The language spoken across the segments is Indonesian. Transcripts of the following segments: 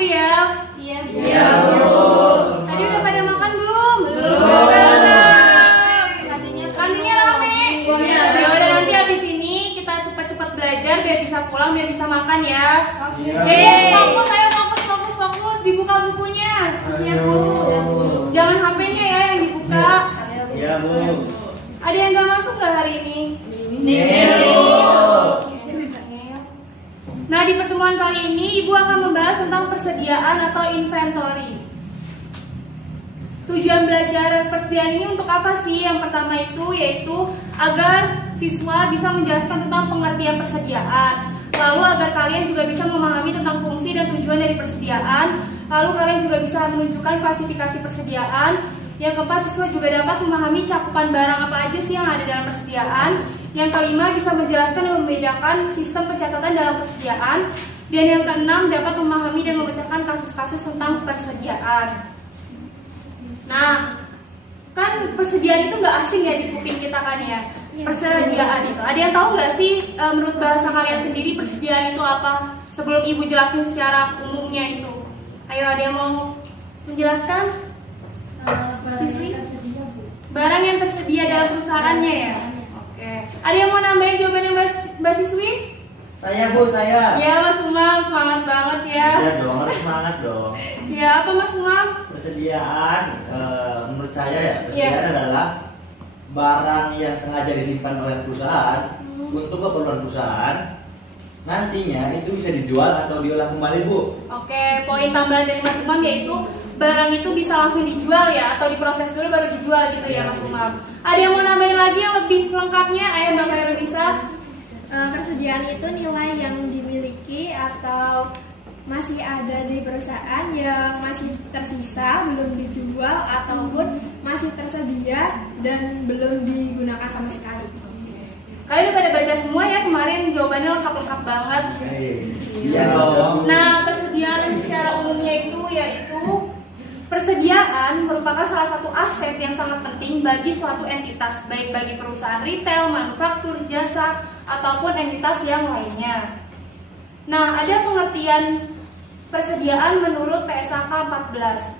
hadir ya? Iya, Bu. Iya, Bu. Tadi udah pada makan belum? Kantinnya rame. Iya. Ya udah, nanti habis ini kita cepat-cepat belajar biar bisa pulang, biar bisa makan ya. Iya. Jadi fokus, ayo fokus, dibuka bukunya. Siap, Bu. Jangan HP-nya ya yang dibuka. Iya, Bu. Ada yang nggak masuk nggak hari ini? Nah, di pertemuan kali ini Ibu akan membahas tentang persediaan atau inventory. Tujuan belajar persediaan ini untuk apa sih? Yang pertama itu yaitu agar siswa bisa menjelaskan tentang pengertian persediaan. Lalu agar kalian juga bisa memahami tentang fungsi dan tujuan dari persediaan. Lalu kalian juga bisa menunjukkan klasifikasi persediaan. Yang keempat, siswa juga dapat memahami cakupan barang apa aja sih yang ada dalam persediaan. Yang kelima, bisa menjelaskan dan membedakan sistem pencatatan dalam persediaan. Dan yang keenam, dapat memahami dan memecahkan kasus-kasus tentang persediaan. Nah, kan persediaan itu nggak asing ya di kuping kita kan ya. Persediaan itu, ada yang tahu nggak sih menurut bahasa kalian sendiri persediaan itu apa? Sebelum Ibu jelasin secara umumnya itu, ayo ada yang mau menjelaskan? Siswi? Barang yang tersedia dalam perusahaannya ya? Oke. Ada yang mau nambahin jawabannya Mbak Siswi? Saya, Bu, saya. Ya, Mas Umam, semangat banget ya. Iya dong, harus semangat dong. Ya, apa Mas Umam? Persediaan, menurut saya ya, persediaan adalah barang yang sengaja disimpan oleh perusahaan untuk keperluan perusahaan. Nantinya itu bisa dijual atau diolah kembali, Bu. Oke, poin tambahan dari Mas Umam yaitu barang itu bisa langsung dijual ya, atau diproses dulu baru dijual gitu ya Mas Umam. Ada yang mau nambahin lagi yang lebih lengkapnya? Ayo Mbak Khairul bisa. Persediaan itu nilai yang dimiliki atau masih ada di perusahaan yang masih tersisa, belum dijual ataupun masih tersedia dan belum digunakan sama sekali. Kalian udah pada baca semua ya kemarin, jawabannya lengkap-lengkap banget. Iya dong. Nah, persediaan secara umumnya itu yaitu persediaan merupakan salah satu aset yang sangat penting bagi suatu entitas, baik bagi perusahaan retail, manufaktur, jasa, ataupun entitas yang lainnya. Nah, ada pengertian persediaan menurut PSAK 14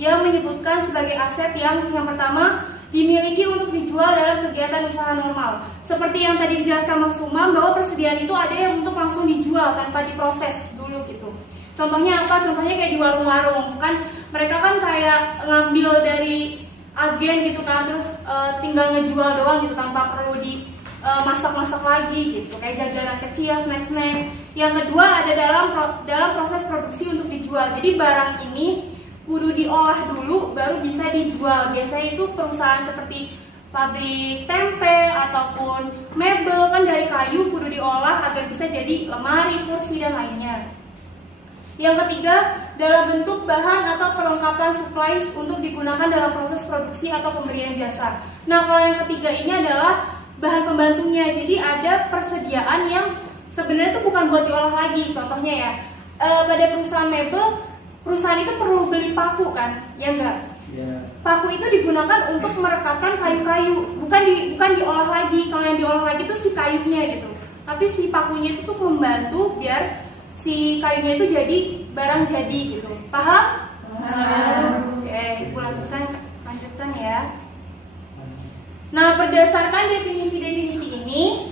yang menyebutkan sebagai aset yang pertama dimiliki untuk dijual dalam kegiatan usaha normal. Seperti yang tadi dijelaskan Mas Umam, bahwa persediaan itu ada yang untuk langsung dijual tanpa diproses dulu gitu. Contohnya apa? Contohnya kayak di warung-warung kan, mereka kan kayak ngambil dari agen gitu kan, terus tinggal ngejual doang gitu tanpa perlu masak-masak lagi gitu, kayak jajanan kecil, snack-snack. Yang kedua ada dalam proses produksi untuk dijual. Jadi barang ini kudu diolah dulu baru bisa dijual. Biasanya itu perusahaan seperti pabrik tempe ataupun mebel kan dari kayu kudu diolah agar bisa jadi lemari, kursi dan lainnya. Yang ketiga, dalam bentuk bahan atau perlengkapan supplies untuk digunakan dalam proses produksi atau pemberian jasa. Nah, kalau yang ketiga ini adalah bahan pembantunya. Jadi ada persediaan yang sebenarnya itu bukan buat diolah lagi. Contohnya ya, pada perusahaan mebel, perusahaan itu perlu beli paku kan, ya enggak? Yeah. Paku itu digunakan untuk merekatkan kayu-kayu, bukan diolah lagi. Kalau yang diolah lagi itu si kayunya gitu. Tapi si pakunya itu tuh membantu biar si kayunya itu jadi barang jadi gitu. Paham? Oke, Ibu lanjutkan ya. Nah, berdasarkan definisi-definisi ini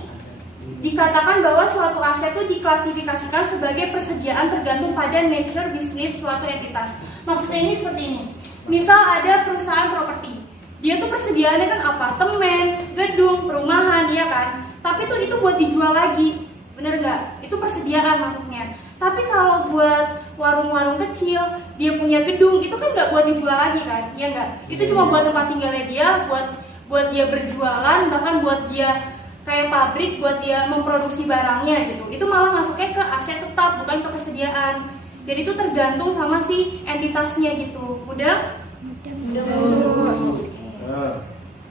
dikatakan bahwa suatu aset itu diklasifikasikan sebagai persediaan tergantung pada nature bisnis suatu entitas. Maksudnya ini seperti ini. Misal ada perusahaan properti, dia tuh persediaannya kan apartemen, gedung, perumahan, ya kan? Tapi tuh itu buat dijual lagi, bener nggak? Itu persediaan maksudnya. Tapi kalau buat warung-warung kecil, dia punya gedung, itu kan nggak buat dijual lagi kan? Ya nggak? Itu cuma buat tempat tinggalnya dia, buat dia berjualan, bahkan buat dia kayak pabrik, buat dia memproduksi barangnya gitu. Itu malah masuknya ke aset tetap, bukan ke persediaan. Jadi itu tergantung sama si entitasnya gitu. Udah?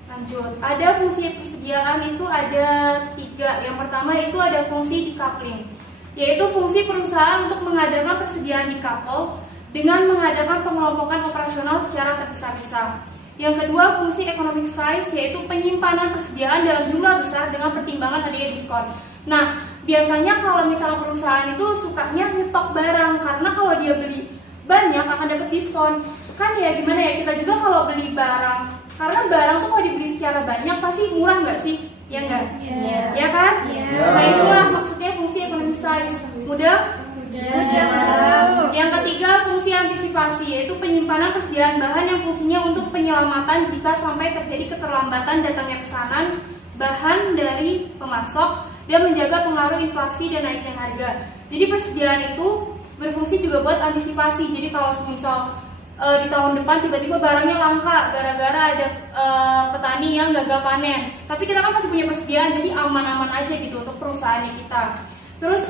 Lanjut. Ada fungsi persediaan itu ada 3. Yang pertama itu ada fungsi decoupling, yaitu fungsi perusahaan untuk mengadakan persediaan decouple dengan mengadakan pengelompokan operasional secara terpisah-pisah. Yang kedua, fungsi economic size, yaitu penyimpanan persediaan dalam jumlah besar dengan pertimbangan adanya diskon. Nah, biasanya kalau misalnya perusahaan itu sukanya nyetok barang, karena kalau dia beli banyak akan dapat diskon. Kan ya gimana ya, kita juga kalau beli barang, karena barang tuh kalau dibeli secara banyak pasti murah nggak sih? Ya nggak? Iya. Ya kan? Iya. Nah itulah maksudnya fungsi economic size. Mudah? Yang ketiga, fungsi antisipasi, yaitu penyimpanan persediaan bahan yang fungsinya untuk penyelamatan jika sampai terjadi keterlambatan datangnya pesanan bahan dari pemasok dan menjaga pengaruh inflasi dan naiknya harga. Jadi persediaan itu berfungsi juga buat antisipasi. Jadi kalau misal di tahun depan tiba-tiba barangnya langka gara-gara ada petani yang gagal panen, tapi kita kan masih punya persediaan, jadi aman-aman aja gitu untuk perusahaannya kita. Terus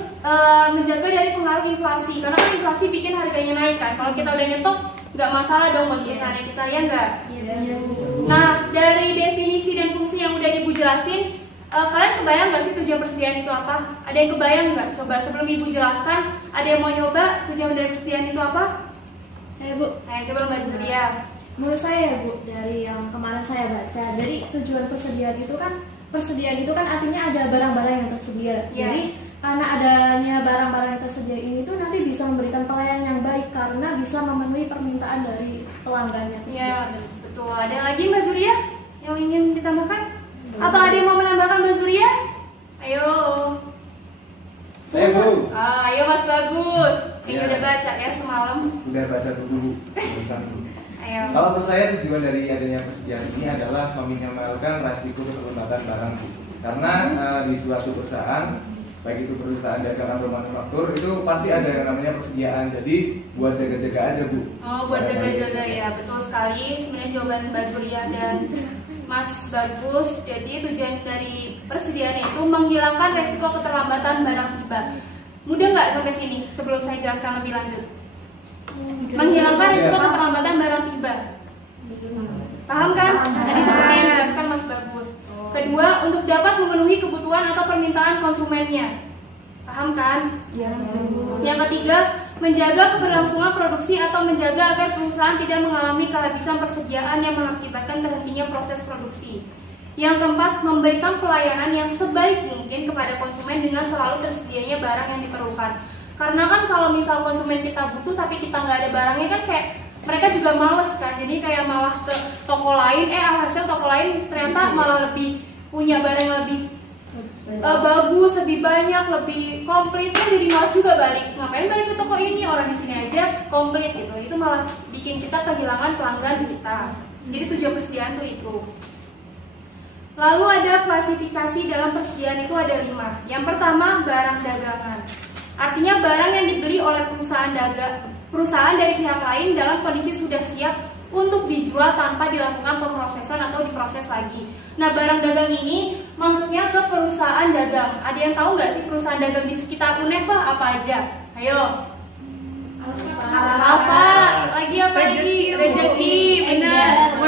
menjaga dari pengaruh inflasi, karena kan inflasi bikin harganya naik kan. Kalau kita udah nyetok nggak masalah dong buat perusahaannya kita, ya nggak? Nah, dari definisi dan fungsi yang udah Ibu jelasin, kalian kebayang nggak sih tujuan persediaan itu apa? Ada yang kebayang nggak? Coba sebelum Ibu jelaskan, ada yang mau nyoba tujuan dari persediaan itu apa? Saya Bu, Nah, coba Mbak Zulia. menurut saya Bu, dari yang kemarin saya baca, jadi tujuan persediaan itu kan artinya ada barang-barang yang tersedia. Iya. Jadi karena adanya barang-barang yang tersedia ini tuh nanti bisa memberikan pelayanan yang baik karena bisa memenuhi permintaan dari pelanggannya tersebut. Ya, betul. Ada lagi Mbak Zulia yang ingin ditambahkan? Atau ada yang mau menambahkan Mbak Zulia? Ayo. Saya Bu. Ayo Mas Bagus. Kayaknya Ya. udah baca ya semalam. Udah baca dulu tulisan dulu. Ayo. Kalau menurut saya tujuan dari adanya persediaan ini adalah meminimalkan resiko keterlambatan barang. Karena di suatu perusahaan, baik itu perusahaan dagang atau manufaktur, itu pasti ada yang namanya persediaan. Jadi buat jaga-jaga aja Bu. Oh, buat jaga-jaga ya, betul sekali. Sebenarnya jawaban Mbak Zulia dan Mas Bagus. Jadi tujuan dari persediaan itu menghilangkan resiko keterlambatan barang tiba. Mudah nggak sampai sini sebelum saya jelaskan lebih lanjut? Menghilangkan resiko keterlambatan barang tiba. Paham kan? Tadi seperti yang dijelaskan Mas Bagus. Kedua, untuk dapat memenuhi kebutuhan atau permintaan konsumennya. Paham kan? Yang ketiga, menjaga keberlangsungan produksi atau menjaga agar perusahaan tidak mengalami kehabisan persediaan yang mengakibatkan terhentinya proses produksi. Yang keempat, memberikan pelayanan yang sebaik mungkin kepada konsumen dengan selalu tersedianya barang yang diperlukan. Karena kan kalau misal konsumen kita butuh tapi kita nggak ada barangnya kan kayak mereka juga males kan. Jadi kayak malah ke toko lain, alhasil toko lain ternyata malah lebih punya barang yang lebih bagus, lebih banyak, lebih komplit, kan jadi malas juga balik. Ngapain balik ke toko ini, orang di sini aja komplit gitu. Itu malah bikin kita kehilangan pelanggan kita. Jadi tujuan persediaan tuh itu. Lalu ada klasifikasi dalam persediaan itu ada 5. Yang pertama, barang dagangan. Artinya barang yang dibeli oleh perusahaan dari pihak lain dalam kondisi sudah siap untuk dijual tanpa dilakukan pemrosesan atau diproses lagi. Nah, barang dagang ini maksudnya ke perusahaan dagang. Ada yang tahu nggak sih perusahaan dagang di sekitar UNES apa aja? Ayo. Apa? Lagi apa lagi? Rezeki, benar.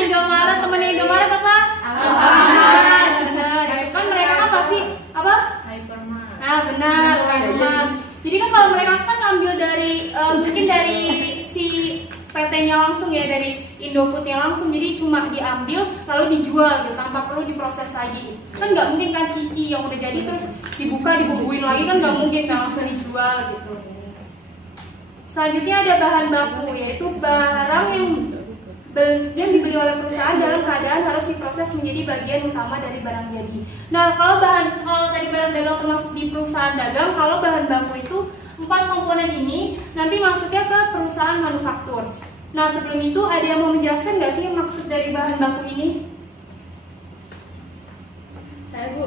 Indomaret, temennya Indomaret apa? Alfamart. Benar. Kan mereka kan pasti apa? Hypermart. Nah, benar, Hypermart. Jadi kan kalau mereka kan ngambil dari mungkin dari si PT-nya langsung ya, dari Indofood-nya langsung, jadi cuma diambil lalu dijual gitu tanpa perlu diproses lagi. Kan nggak mungkin kan ciki yang udah jadi terus dibuka dibumbuin lagi, kan nggak mungkin kan langsung dijual gitu. Selanjutnya ada bahan baku, yaitu barang yang dibeli oleh perusahaan dalam keadaan harus diproses menjadi bagian utama dari barang jadi. Nah, kalau tadi barang dagang termasuk di perusahaan dagang, kalau bahan baku itu 4 komponen ini nanti masuknya ke perusahaan manufaktur. Nah, sebelum itu ada yang mau menjelaskan nggak sih maksud dari bahan baku ini? Saya Bu,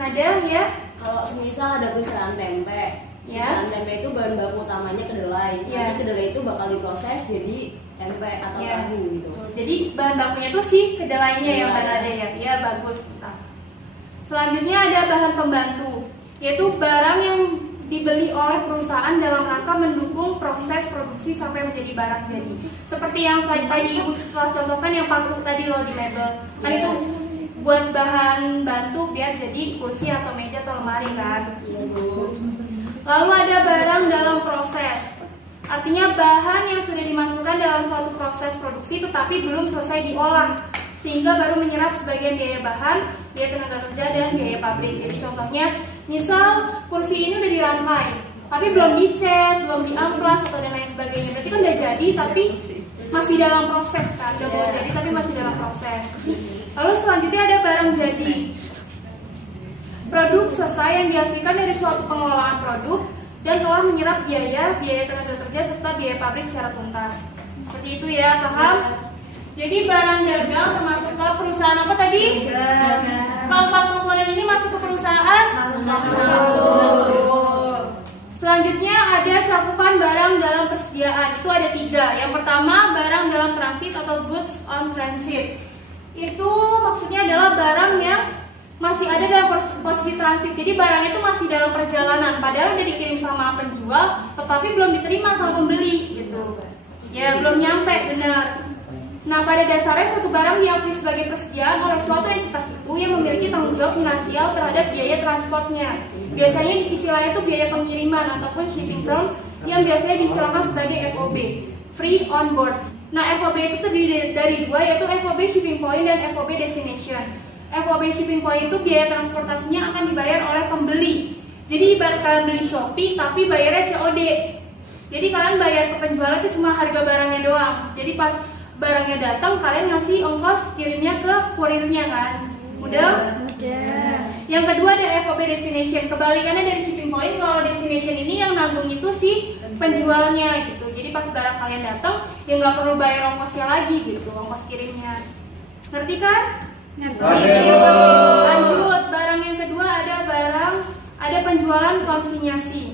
Nada ya? kalau semisal ada perusahaan tempe, Ya. perusahaan tempe itu bahan baku utamanya kedelai. Ya. Nanti kedelai itu bakal diproses jadi tempe atau Ya. tahu gitu. Jadi bahan bakunya tuh si kedelainya yang Kedelai. ada ya. Ya, bagus. Nah, selanjutnya ada bahan pembantu, yaitu barang yang dibeli oleh perusahaan dalam rangka mendukung proses produksi sampai menjadi barang jadi. Seperti yang tadi Ibu setelah contohkan yang paku tadi loh di mebel. Kan itu buat bahan bantu biar jadi kursi atau meja atau lemari kan. Iya Bu. Lalu ada barang dalam proses. Artinya bahan yang sudah dimasukkan dalam suatu proses produksi tetapi belum selesai diolah. sehingga baru menyerap sebagian biaya bahan, biaya tenaga kerja, dan biaya pabrik. Jadi contohnya, misal kursi ini udah dirangkai, tapi belum dicat, belum diamplas atau dan lain sebagainya. Berarti kan udah jadi, tapi masih dalam proses kan, udah mau jadi tapi masih dalam proses. Lalu selanjutnya ada barang jadi. Produk selesai yang dihasilkan dari suatu pengelolaan produk dan telah menyerap biaya tenaga kerja serta biaya pabrik secara tuntas. Seperti itu ya, paham? Jadi barang dagang termasuk ke perusahaan apa tadi? Kalau komponen ini masuk ke perusahaan manufaktur. Selanjutnya ada cakupan barang dalam persediaan. Itu ada 3. Yang pertama, barang dalam transit atau goods on transit. Itu maksudnya adalah barang yang masih ada dalam posisi transit. Jadi barangnya itu masih dalam perjalanan, padahal udah dikirim sama penjual, tetapi belum diterima sama pembeli gitu. Ya, belum nyampe, benar. Nah, pada dasarnya suatu barang diakui sebagai persediaan oleh suatu entitas itu yang memiliki tanggung jawab finansial terhadap biaya transportnya. Biasanya istilahnya itu biaya pengiriman ataupun shipping ground yang biasanya diistilahkan sebagai FOB, free on board. Nah, FOB itu terdiri dari 2, yaitu FOB shipping point dan FOB destination. FOB shipping point itu biaya transportasinya akan dibayar oleh pembeli. Jadi ibarat kalian beli Shopee tapi bayarnya COD. Jadi kalian bayar ke penjual itu cuma harga barangnya doang. Jadi pas barangnya datang kalian ngasih ongkos kirimnya ke kurirnya kan. Udah? Udah. Yang kedua ada FOB destination. Kebalikannya dari shipping point, kalau destination ini yang nanggung itu si penjualnya gitu. Jadi pas barang kalian datang ya nggak perlu bayar ongkosnya lagi gitu, ongkos kirimnya. Ngerti kan? Lanjut, barang yang kedua ada penjualan konsinyasi.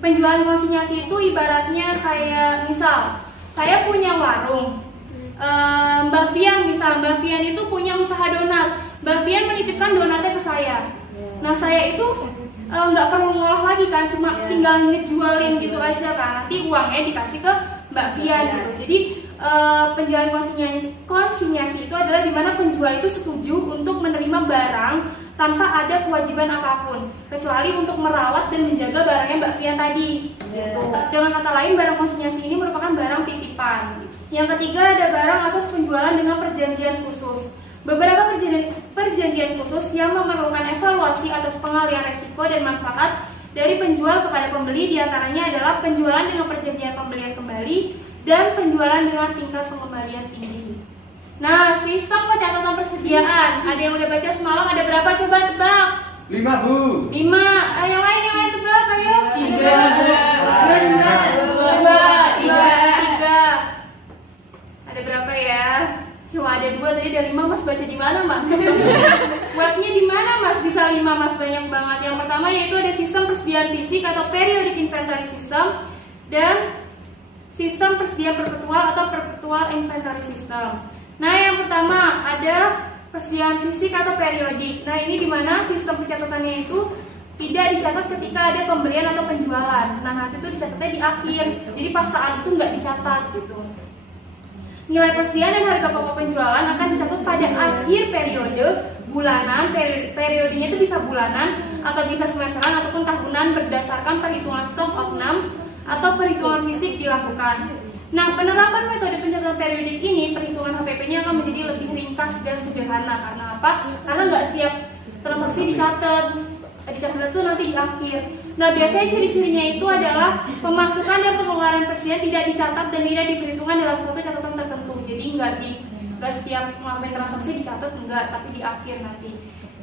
Penjualan konsinyasi itu ibaratnya kayak misal saya punya warung, Mbak Fian itu punya usaha donat. Mbak Fian menitipkan donatnya ke saya. Nah, saya itu nggak perlu ngolah lagi kan, cuma tinggal ngejualin gitu aja kan. Nanti uangnya dikasih ke Mbak Fian gitu. Jadi penjualan konsinyasi itu adalah dimana penjual itu setuju untuk menerima barang tanpa ada kewajiban apapun, kecuali untuk merawat dan menjaga barangnya Mbak Fian tadi. Dengan kata lain, barang konsinyasi ini merupakan barang titipan. Yang ketiga ada barang atas penjualan dengan perjanjian khusus. Beberapa perjanjian khusus yang memerlukan evaluasi atas pengalihan resiko dan manfaat dari penjual kepada pembeli, diantaranya adalah penjualan dengan perjanjian pembelian kembali dan penjualan dengan tingkat pengembalian tinggi. Nah, sistem pencatatan persediaan. Ada yang udah baca semalam, ada berapa? Coba tebak. 5, Bu. 5. Yang lain tebak, ayo. 3. Ada berapa ya? Cuma ada 2, tadi ada 5. Mas baca di mana, Mas? Webnya di mana, Mas? Bisa 5, Mas, banyak banget. Yang pertama yaitu ada sistem persediaan fisik atau periodic inventory system dan sistem persediaan perpetual atau perpetual inventory system. Nah, yang pertama ada persediaan fisik atau periodik. Nah, ini dimana sistem pencatatannya itu tidak dicatat ketika ada pembelian atau penjualan. Nah, nanti itu dicatatnya di akhir. Jadi pas saat itu nggak dicatat gitu. Nilai persediaan dan harga pokok penjualan akan dicatat pada akhir periode bulanan. Periodenya itu bisa bulanan atau bisa semesteran ataupun tahunan berdasarkan perhitungan stok opnam atau perhitungan fisik dilakukan. Nah, penerapan metode pencatatan periodik ini, perhitungan HPP-nya akan menjadi lebih ringkas dan sederhana. Karena apa? Karena nggak tiap transaksi dicatat itu nanti di akhir. Nah, biasanya ciri-cirinya itu adalah pemasukan dan pengeluaran persediaan tidak dicatat dan tidak diperhitungkan dalam suatu catatan tertentu. Jadi nggak setiap melakukan transaksi dicatat, enggak, tapi di akhir nanti.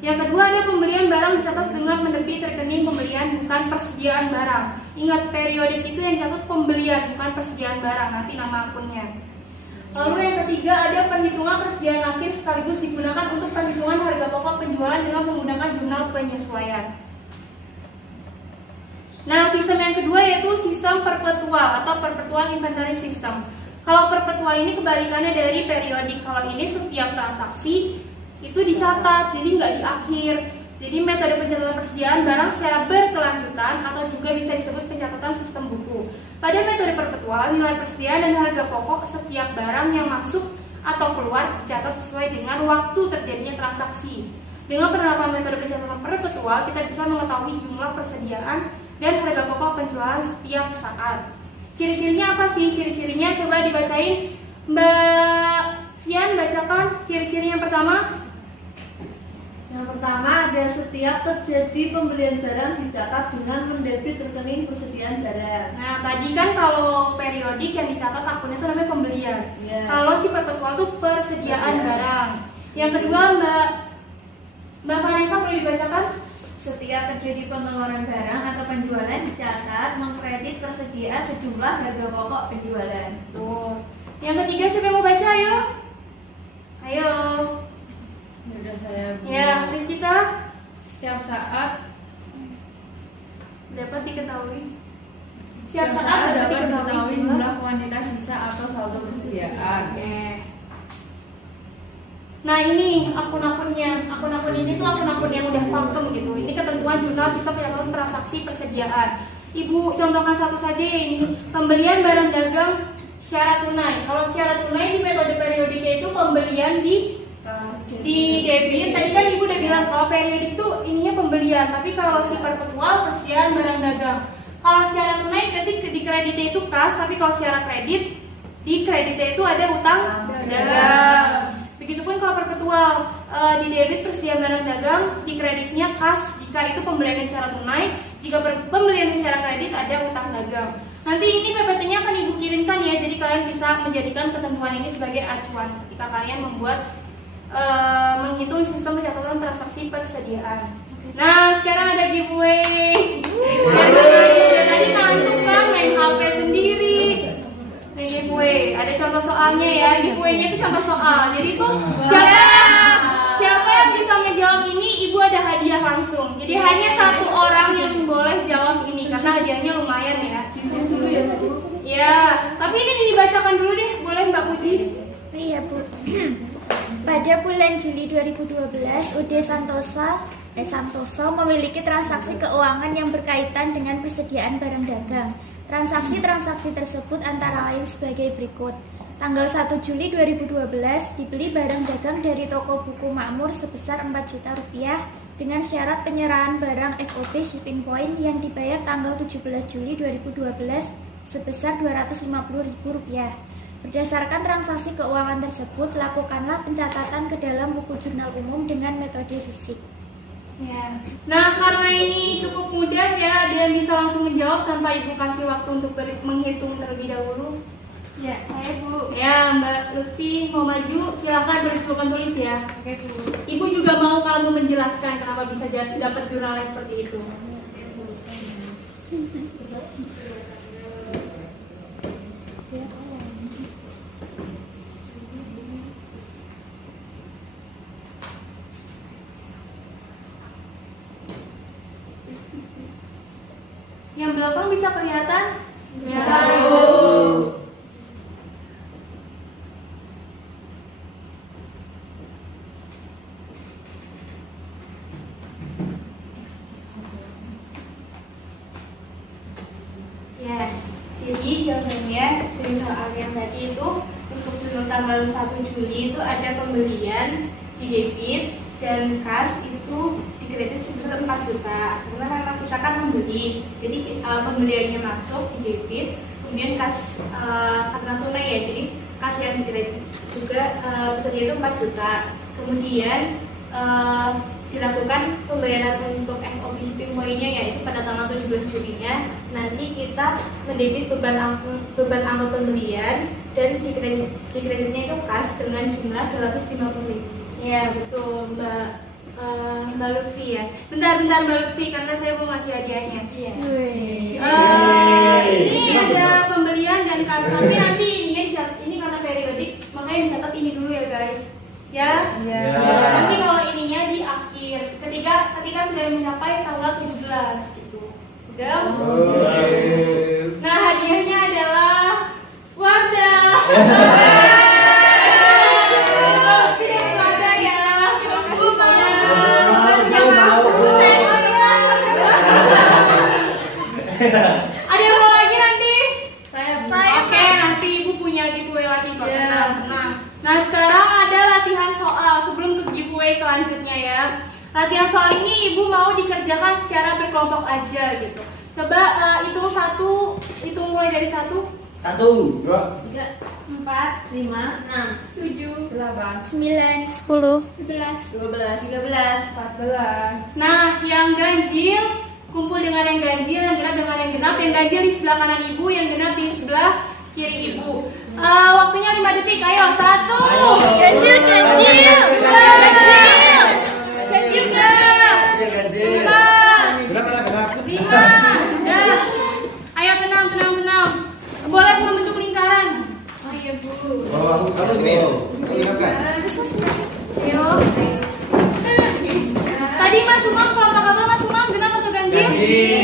Yang kedua ada pembelian barang dicatat dengan menerbit rekening pembelian, bukan persediaan barang. Ingat, periodik itu yang dicatat pembelian, bukan persediaan barang, nanti nama akunnya. Lalu yang ketiga ada perhitungan persediaan akhir sekaligus digunakan untuk perhitungan harga pokok penjualan dengan menggunakan jurnal penyesuaian. Nah, sistem yang kedua yaitu sistem perpetual atau perpetual inventory system. Kalau perpetual ini kebalikannya dari periodik. Kalau ini setiap transaksi itu dicatat, jadi nggak di akhir. Jadi metode pencatatan persediaan barang secara berkelanjutan atau juga bisa disebut pencatatan sistem buku. Pada metode perpetual, nilai persediaan dan harga pokok setiap barang yang masuk atau keluar dicatat sesuai dengan waktu terjadinya transaksi. Dengan penerapan metode pencatatan perpetual, kita bisa mengetahui jumlah persediaan dan harga pokok penjualan setiap saat. Ciri-cirinya apa sih? Ciri-cirinya coba dibacain Mbak Kian, bacakan ciri-ciri yang pertama. Yang pertama ada setiap terjadi pembelian barang dicatat dengan mendebit rekening persediaan barang. Nah, tadi kan kalau periodik yang dicatat akunnya itu namanya pembelian. Ya. Kalau si perpetual itu persediaan barang. Yang kedua, Mbak Vanessa boleh dibacakan? Setiap terjadi pengeluaran barang atau penjualan dicatat mengkredit persediaan sejumlah harga pokok penjualan. Tuh. Yang ketiga siapa yang mau baca? Ayo. Ayo. Sudah saya Ya, Rizkita Setiap saat dapat diketahui. Setiap saat dapat diketahui jumlah kuantitas sisa atau saldo persediaan. Oke. Nah ini akun-akunnya, akun-akun ini tuh akun-akun yang udah pakem gitu. Ini ketentuan jurnal sistem pencatatan transaksi persediaan. Ibu contohkan satu saja ya ini, pembelian barang dagang secara tunai. Kalau secara tunai di metode periodiknya itu pembelian di debit. Tadi kan ibu udah bilang kalau periodik tuh ininya pembelian, tapi kalau si perpetual persediaan barang dagang. Kalau secara tunai berarti di kreditnya itu kas, tapi kalau secara kredit di kreditnya itu ada utang dagang. Begitupun kalau perpetual di debit persediaan barang dagang, di kreditnya kas jika itu pembelian secara tunai, jika pembelian secara kredit ada utang dagang. Nanti ini PPT-nya akan ibu kirimkan ya, jadi kalian bisa menjadikan ketentuan ini sebagai acuan ketika kalian membuat menghitung sistem pencatatan transaksi persediaan. Nah sekarang ada giveaway. Tadi ngantuk kan main HP sendiri. Nih giveaway, ada contoh soalnya ya. Giveaway-nya itu contoh soal. Jadi itu siapa yang bisa menjawab ini, ibu ada hadiah langsung. Jadi hanya satu orang yang boleh jawab ini karena hadiahnya lumayan ya. Dulu ya Bu. Ya, tapi ini dibacakan dulu deh, boleh Mbak Puji? Iya Bu. Pada bulan Juli 2012, UD Santoso memiliki transaksi keuangan yang berkaitan dengan persediaan barang dagang. Transaksi-transaksi tersebut antara lain sebagai berikut. Tanggal 1 Juli 2012 dibeli barang dagang dari toko buku Makmur sebesar 4 juta rupiah dengan syarat penyerahan barang FOB shipping point yang dibayar tanggal 17 Juli 2012 sebesar Rp250.000. Berdasarkan transaksi keuangan tersebut, lakukanlah pencatatan ke dalam buku jurnal umum dengan metode fisik. Ya. Nah, karena ini cukup mudah ya, ada yang bisa langsung menjawab tanpa ibu kasih waktu untuk menghitung terlebih dahulu. Ya, saya Bu. Ya, Mbak Lutfi mau maju, silakan bersilakan tulis ya. Oke Bu. Ibu juga mau kamu menjelaskan kenapa bisa dapat jurnalnya seperti itu. Yang belakang bisa kelihatan? Ya. Ya, jadi jawabannya dari soal yang tadi itu untuk jurnal tanggal 1 Juli itu ada pembelian di debit dan kas itu di kredit sebesar 4 juta. Karena memang kita kan membeli, jadi pembeliannya masuk di debit, kemudian kas karena tunai ya, jadi kas yang di kredit juga persediaan itu 4 juta. Kemudian dilakukan pembayaran untuk FOB shipping point-nya yaitu pada tanggal 17 Juli-nya. Nanti kita mendebit beban angkut pembelian dan di kreditnya itu kas dengan jumlah 250.000. Ya betul Mbak Lutfi ya. Bentar Mbak Lutfi karena saya mau ngasih hadiahnya. Iya. Ini ada pembelian dan kas. Tapi nanti ininya dicatat. Ini karena periodik, makanya dicatat ini dulu ya guys. Ya. Nanti kalau ininya di akhir ketika sudah mencapai tanggal 17 gitu. Udah? Nah hadiahnya adalah wadah. Ada yang mau lagi nanti? Oke, nanti ibu punya giveaway lagi kok. Nah, sekarang ada latihan soal sebelum ke giveaway selanjutnya ya. Latihan soal ini ibu mau dikerjakan secara berkelompok aja gitu. Coba hitung mulai dari 1. 1, 2, 3, 4, 5, 6, 7, 9, 10, 11, 12, 13, 14. Nah, yang ganjil kumpul dengan yang ganjil, yang genap dengan yang genap. Yang ganjil di sebelah kanan ibu, yang genap di sebelah kiri ibu. Waktunya 5 detik. Ayo, 1. Ganjil, ganjil. Ganjil, ganjil. 4, genap mana genap? 5. Dah. Ayo tenang. Boleh membentuk lingkaran. Oh iya Bu. Oh, aku sini. Aku genap kan? Ayo. Tadi Mas Umam, kelompok apa Mas Umam? Genap atau ganjil?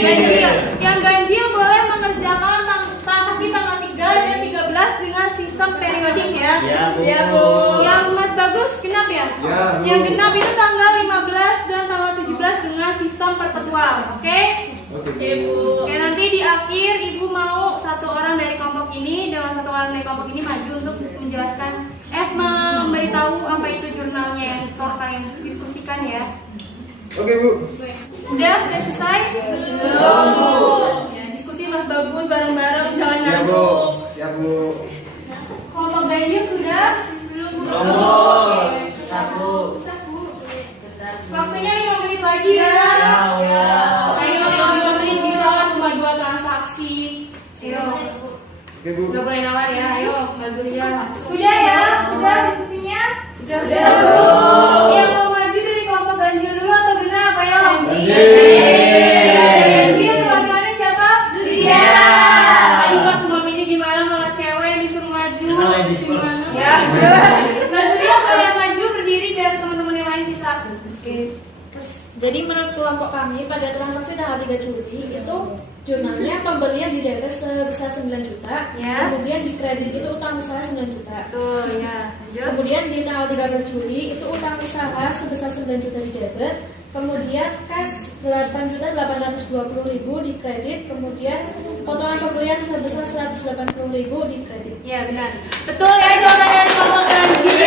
Ganjil. Yang ganjil boleh mengerjakan transaksi tanggal 3 dan 13 dengan sistem periodik ya. Iya, Bu. Yang Mas Bagus genap ya? Ya, Bu. Yang genap itu tanggal 15 dan tanggal 17 dengan sistem perpetual. Oke? Oke, Bu. Oke, nanti di akhir Ibu mau satu orang dari kelompok ini dengan satu orang dari kelompok ini maju untuk menjelaskan memberitahu apa itu jurnalnya yang telah kalian diskusikan ya. Oke, Bu. Udah selesai? Belum. Ya, diskusi Mas Bagus bareng-bareng, jangan Siap, Bu. ngantuk. Siap, Bu. Kelompok ganjil sudah? Belum. Belum. Susah, Susah, Bu. Susah, Bu. Waktunya 5 menit lagi ya. Ya. Ayo 5 menit bisa lah, cuma 2 transaksi. Ayo. Oke, Bu. Udah boleh nawar ya, ayo Mbak Zulia. Sudah ya? Sudah diskusinya? Sudah. Yang mau maju dari kelompok ganjil dulu atau genap? Ayo. Ganjil, perwakilannya siapa? Zulia. Aduh Mas Umam ini gimana malah cewek yang disuruh maju? Kenal yang disuruh. Gimana? Ya. Mbak Zulia kalau yang maju berdiri biar teman-teman yang lain bisa. Jadi menurut kelompok kami pada transaksi tanggal 3 Juli itu jurnalnya pembelian di DP sebesar 9 juta, Ya. kemudian di kredit itu utang usaha 9 juta. Tuh ya. Lanjut. Kemudian di tanggal 13 Juli itu utang usaha sebesar 9 juta di debit, kemudian cash 8.820.000 di kredit, kemudian potongan pembelian sebesar 180.000 di kredit. Ya benar. Betul ya jawaban dari kelompok ganjil.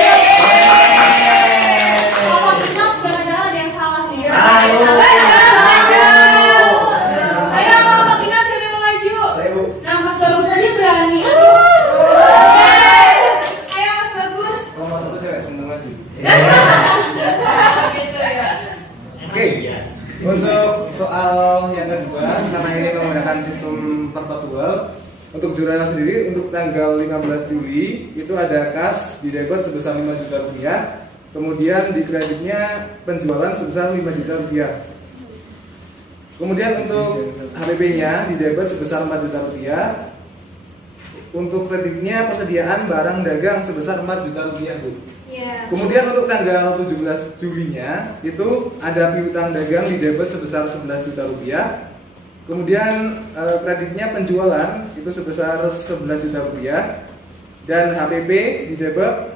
Kelompok genap jangan-jangan ada yang salah nih. Ayo. Ayo kelompok genap siapa yang mau maju? Saya, Bu. Nah Mas Bagus aja berani. Ayo Mas Bagus. Nomor 1 cewek seneng maju. Gitu ya. Oke. Untuk soal yang kedua, karena ini menggunakan sistem perpetual, untuk jurnal sendiri untuk tanggal 15 Juli itu ada kas di debit sebesar 5 juta rupiah, kemudian di kreditnya penjualan sebesar 5 juta rupiah. Kemudian untuk HPP-nya di debit sebesar 4 juta rupiah. Untuk kreditnya persediaan barang dagang sebesar 4 juta rupiah, Bu. Iya. Kemudian untuk tanggal 17 Julinya itu ada piutang dagang di debit sebesar 11 juta rupiah. Kemudian kreditnya penjualan itu sebesar 11 juta rupiah. Dan HPP di debit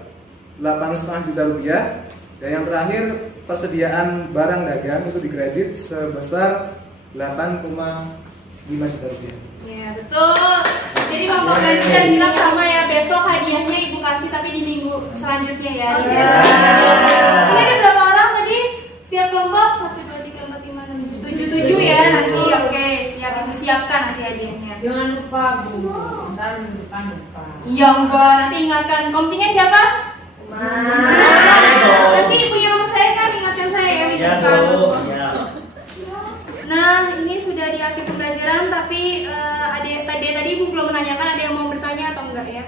8,5 juta rupiah. Dan yang terakhir persediaan barang dagang itu di kredit sebesar 8,5 juta rupiah. Ya betul. Jadi kelompok ganjil dan genap sama ya. Besok hadiahnya Ibu kasih tapi di minggu selanjutnya ya. Ini ada berapa orang tadi? Setiap kelompok 1, 2, 3, 4, 5, 6, 7 ya nanti. Oke, siap Ibu siapkan nanti hadiahnya. Jangan lupa Bu, ntar minggu depan lupa. Iya enggak, nanti ingatkan. Kompinya siapa? Nanti punya nomor saya kan, ingatkan saya ya minggu Ya, depan. Bu. Ya. Nah, ini sudah di akhir pembelajaran, tapi tadi Ibu belum menanyakan ada yang mau bertanya atau enggak ya?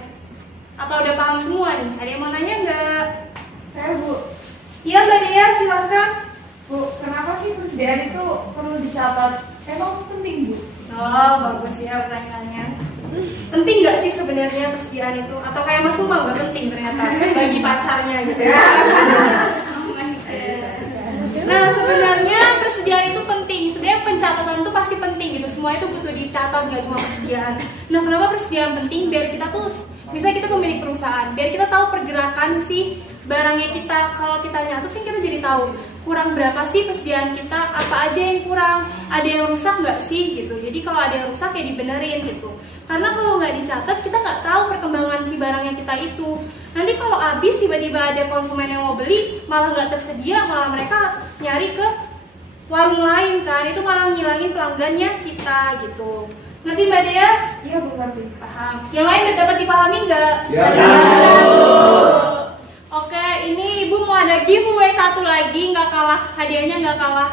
Apa udah paham semua nih? Ada yang mau nanya enggak? Saya Bu. Iya Mbak Dea, silakan. Bu, kenapa sih persediaan itu perlu dicatat? Emang penting Bu? Oh, bagus ya pertanyaannya. Penting nggak sih sebenarnya persediaan itu? Atau kayak Mas Umam nggak penting ternyata bagi pacarnya gitu ya? Nah, sebenarnya persediaan itu penting. Sebenarnya pencatatan itu pasti penting gitu. Semua itu butuh dicatat, nggak cuma persediaan. Nah, kenapa persediaan penting? Biar kita tuh, misalnya kita pemilik perusahaan, biar kita tahu pergerakan sih barangnya kita. Kalau kita nyatet kan kita jadi tahu kurang berapa sih persediaan kita, apa aja yang kurang, ada yang rusak nggak sih gitu. Jadi kalau ada yang rusak ya dibenerin gitu. Karena kalau nggak dicatat kita nggak tahu perkembangan si barangnya kita itu. Nanti kalau habis tiba-tiba ada konsumen yang mau beli malah nggak tersedia, malah mereka nyari ke warung lain kan, itu malah ngilangin pelanggannya kita gitu. Ngerti Mbak Dea? Iya Bu, ngerti. Paham. Yang lain dapat dipahami nggak? Ya. Oke, ini Ibu mau ada giveaway satu lagi, nggak kalah hadiahnya nggak kalah.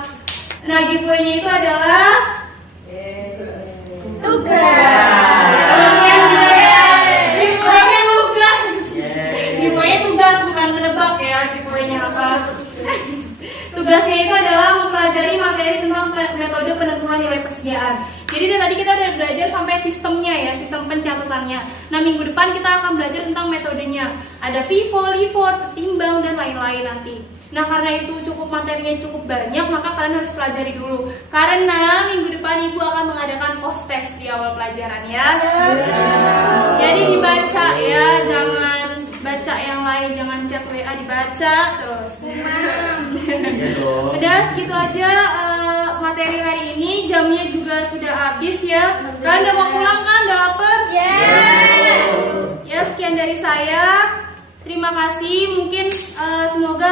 Nah, giveaway-nya itu adalah giveaway-nya tugas. Giveaway-nya tugas, bukan menebak ya giveaway-nya apa. Tugasnya itu adalah mempelajari materi tentang metode penentuan nilai persediaan. Jadi dari tadi kita udah belajar sampai sistemnya ya, sistem pencatatannya. Nah, minggu depan kita akan belajar tentang metodenya. Ada FIFO, LIFO, timbang, dan lain-lain nanti. Nah, karena itu materinya cukup banyak, maka kalian harus pelajari dulu. Karena minggu depan Ibu akan mengadakan post test di awal pelajaran ya. Jadi dibaca ya, jangan baca yang lain, jangan chat WA, dibaca terus. Udah segitu aja materi hari ini, jamnya juga sudah habis ya. Kalian udah mau pulang kan? Udah lapar? Ya, sekian dari saya. Terima kasih. Mungkin semoga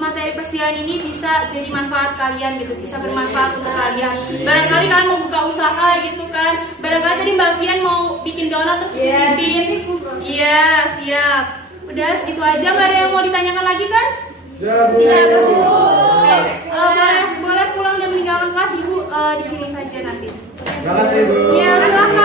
materi persediaan ini bisa jadi manfaat kalian gitu, bisa bermanfaat untuk kalian. Barangkali kalian mau buka usaha gitu kan. Barangkali tadi Mbak Fian mau bikin donat terus dititipin. Iya, siap. Udah segitu aja, nggak ada yang mau ditanyakan lagi kan? Ya, Bu. Boleh pulang dan meninggalkan kelas Ibu di sini saja nanti. Terima kasih, Bu. Ya, silakan.